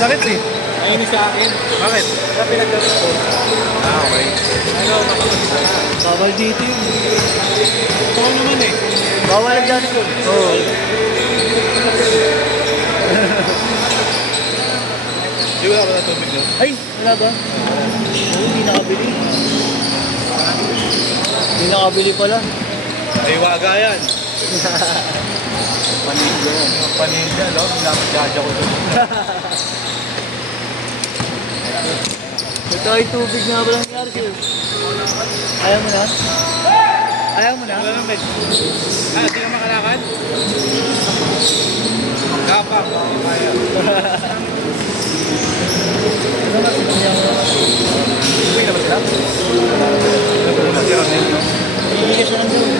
masakit eh. Nainis sa akin. Bakit? Kaya pinagdalo ko. Okay. Ano, makapagod na. Bawal dito yun. Ito naman eh. Bawal ang dyan yun. Oo. Di wala ba na tubig doon? Ay, wala ba? Oo, hindi nakabili. Hindi nakabili pala. Ay, waga yan. Paninda. Paninda, no? Pinapagdadya ko doon. Ito ay tubig nga ba nangyari sa'yo? Ayaw mo na? Ayaw mo na? Wala naman. Ah, di ka makalakad? Kapag. Kaya. Tubig na ba sila? Natulog na siya. Iigas na lang doon.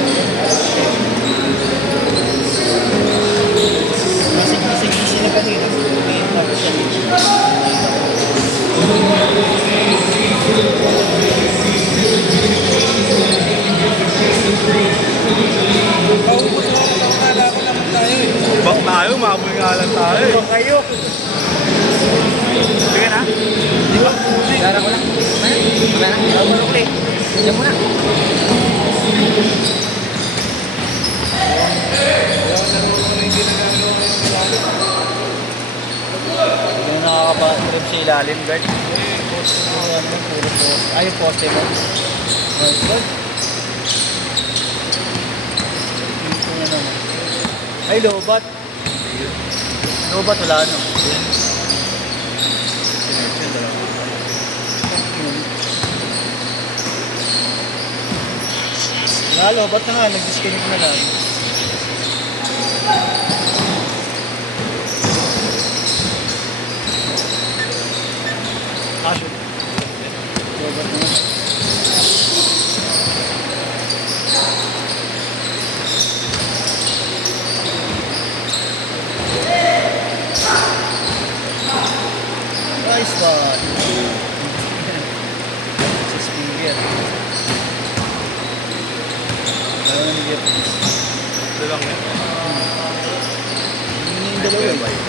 Masig-masig-isi na kanina. May tapos siya dito. Paubos mo ako. Kala ko naman tayo eh. Bak tayo, mahabol nga lang tayo. Baka kayo. Sige na. Di ba? Lara ko lang. Wala na. Ako mo ulit. Diyan mo na. Hindi na nakakabatrip sa ilalim, guard. Puro poste. Ay, yung poste mo. Nice, guard. Dito na naman. Ay, lobat. Lobat, wala ano. Wala, lobat na nga. Nag-disconnect na lang. Kaso. Lobat na nga. Nice one. Sa speaker. Ayaw na nag-get this. Ito lang yan. Hindi yung dalawa eh.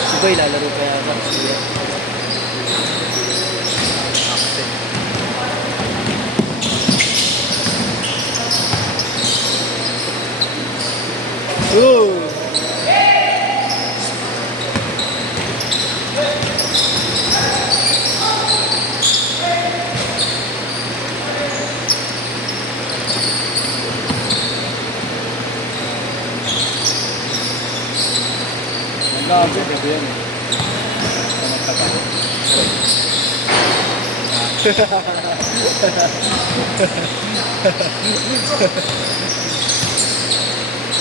Si Boy lalaro pa yata. Oh! Gago. Gago yan eh.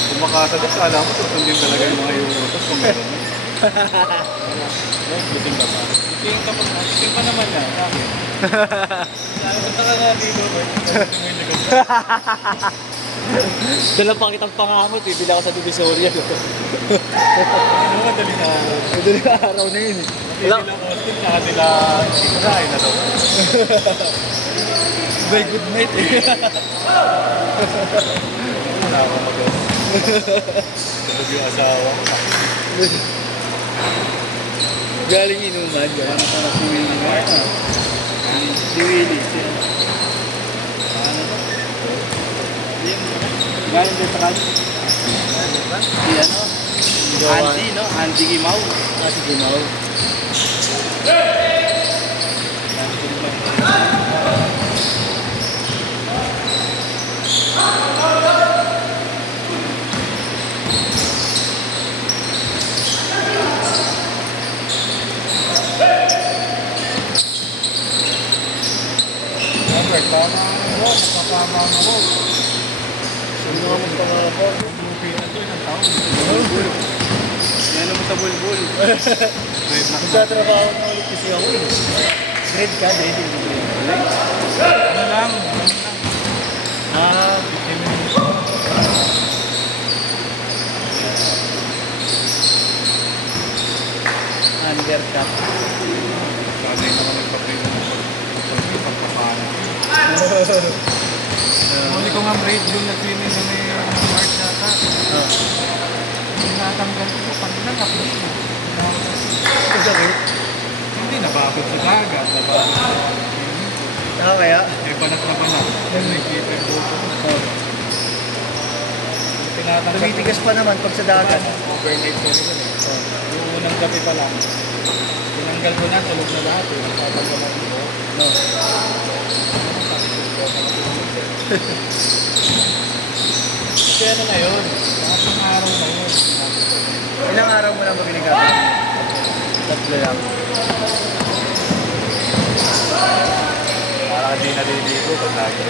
Kung makasagot ka, alam mo, susundin talaga yung mga iuutos kung meron. Gising ka pa. Gising ka pa. Gising pa naman yan. Sabi. Punta ka na dito. Dala pa kitang pangamot eh. Bila ako sa Divisoria. Ano ka dali na? Madaling araw na yun eh. Sila Austin, saka sila Ikray na daw. Bye, good night eh. Wala akong magawa. Tulog yung asawa ko. Galing inuman. Galing na si Willie. Si Willie. Galing din sa kanya. Si ano? Andy, no? Andy Gimaw. Ah, si Gimaw. Siyempre, tama ako. Nakapama ako. Sino nga magpangako? Lupian to, isang taon. Yan naman sa bulbul. Magtatrabaho na ulit kasi ako eh. Grade ka, grade hindi. Ano lang? Ah, 15 minutes. undercut. Sanay naman nagpa-play ng pagpapana. Huli ko nga grade yung nag-swimming na may March yata. Tinatanggal ko, kanina kapili. Masakit. Hindi, nababot sa dagat. Nababot sa... Kaya? May banat na banat. Yan, nakikita yung buko. Oh. Tinatanggal. Tumitigas pa naman pag sa dagat. Overnight ko rin yun eh. Yung unang gabi pa lang. Tinanggal ko na, tulog na lahat eh. Tatanggal na rin ko. No. Kasi ano na yun? Lahat ng araw na yun. Ilang araw mo lang ba binigatan? Tatlo lang. Para hindi naliligo pag lagi.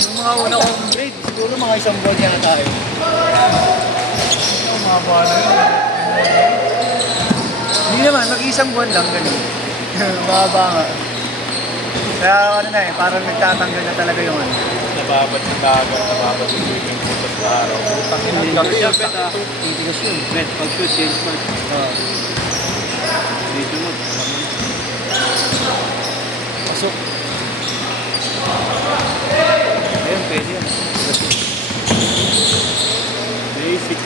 Yung mga una kong grade, siguro mga isang buwan yata tayo. Ano, mahaba na yun. Hindi naman, mag-isang buwan lang, ganun. Mahaba nga. Kaya ano na eh, parang nagtatanggal na talaga yung ano. Nababad sa dagat, nababad sa swimming pool sa araw. Hindi Gabi siya, yung bet ah. titigas yun. Bet, pag shoot, change part. Oo. Dito mo. Pasok. Ayun, pwede yan. Basic.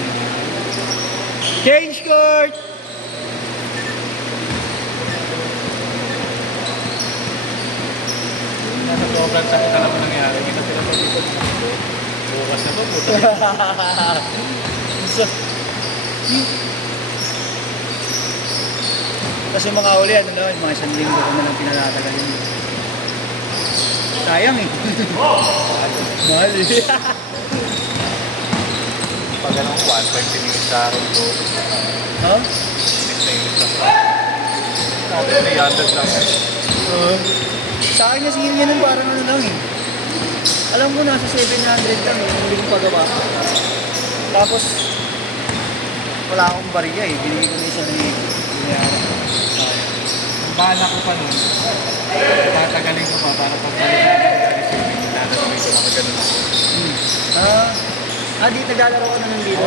Change court! Nasa sobrang sakit na naman nangyari. Hindi na sila sa dito. Bukas na ba? Buta Kasi mga uli, ano naman, mga isang linggo ko na lang pinatatagal yun. Sayang eh. Mahal eh. Pag anong 120 minutes sa araw ko. Huh? Minutes lang. Sabi 300 lang. Sa akin kasi yun yan parang ano lang eh. Alam ko nasa 700 lang eh, yung huli kong pagawa. Tapos, wala akong bariya eh, binigay ko na isang libo. Ang bala ko pa nun, tatagalin ko pa para pagbalik natin dahil swimming. Nanasamay ko lang ganun ako. Di naglalaro ko na nun dito.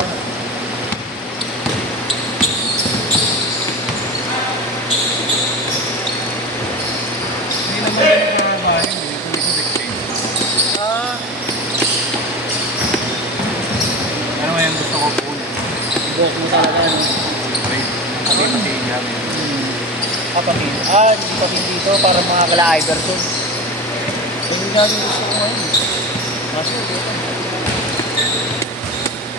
Hindi naman yung nakabahin, hindi ko exchange. Ano nga yung gusto ko po? Bukas mo talaga ano. Trade. Pati niya. Kapatid. Hindi kapatid dito para mga kala Iverson. Ganun nga yung gusto ko ngayon. Kaso, dito.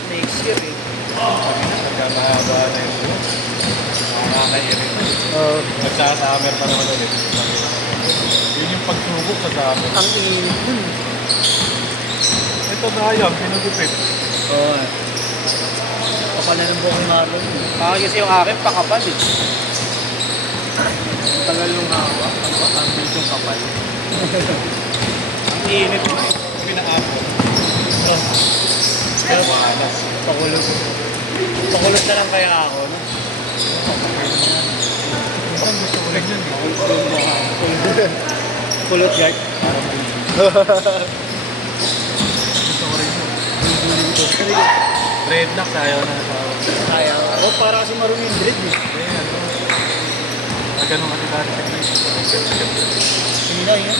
Next year eh. Pagka mahaba na yung buhok. Nakakairin. Nagsasummer pa naman ulit. Yun yung pagsubok sa summer. Ang init dun. Ito sayang, pinagupit. Oo. Kapal na ng buhok ni Marlon. Kasi yung akin, pakapal eh. Tagal yung hawak. Ang bilis yung kapal. Ang init. Pinaapot. Pero Walas. pakulot. Pakulot na lang kaya ako, no? Minsan gusto ko rin yun. Kulot guard. Gusto ko rin yun. Dreadlocks ayaw na sa awa. Kaya, para kasi marunong yung dread eh. Eh, ano? Ganun kasi dati sa Greece. Hindi na yun.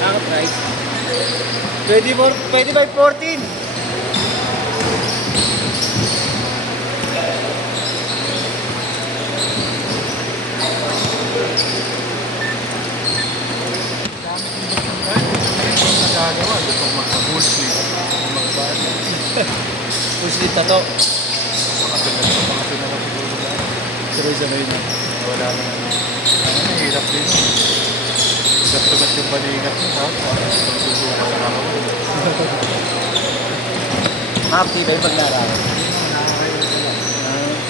Nakaka-try. 25-14. Nagagawa, gusto ko magpa-full sleep. Mag-body. Full sleep na to. Makasunod na siguro na. Sabay-sabay na. Wala na. Ano, hirap din. Sugat-sugat yung balikat mo, ha? Sususuka sa kama mo. Makakita yung paglarawan.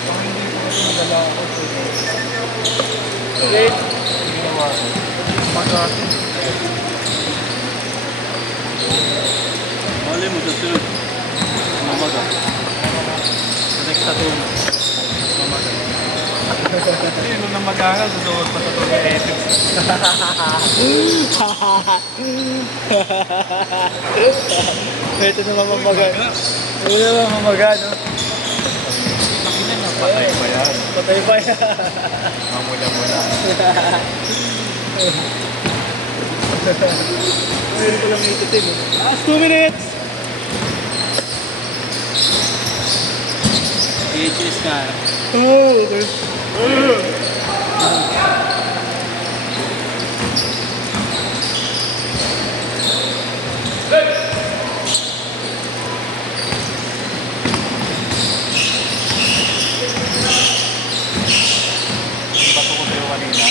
Kung hindi ko kasi madala ako, Great. ginawa ko. Pag-atin. Mali mo sa sunod. Mamaga. Sa next tattoo mo. Mamaga. Hindi, nung nang mag-aaral, susuot pa sa tulong ethics. Ito naman mamaga. Ito naman mamaga, no? Nakina niya, patay pa yan. Patay pa yan. Mamula-mula. Meron ko lang ito, Tim. Last 2 minutes! VHS ka. Oo, okay. Yung bato ko sa'yo kanina,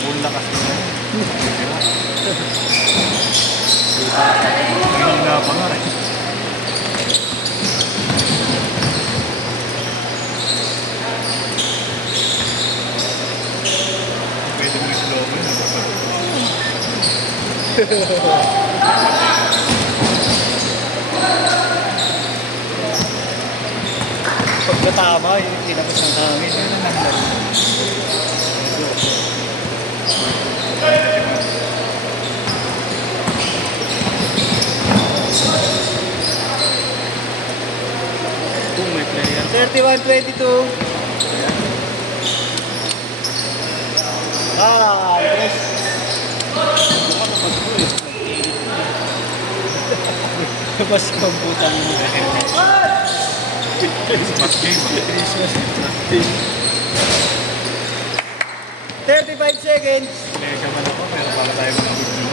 full na kasi na yun. Mahina pa nga eh. Pwede mo i-slow mo yun. Pagkatama, yung tinapos ng namin. Yun ang nangyari. Kung may player. 31-22. Ah, yes. Mas kamputan mo. Christmas game. Christmas day. 35 seconds. Lega man ako, pero para tayo mga video.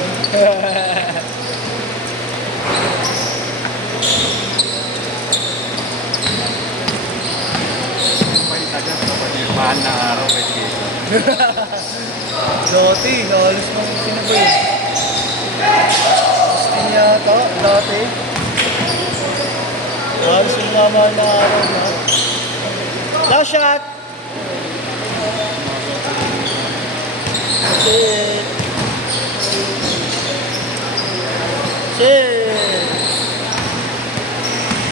May tagat kapag yung mahal na araw kay Kesa. Dati, halos mong sinabi. Gusto niya ito, dati. Halos yung mamahal na araw na. Last shot! Shit! Shit!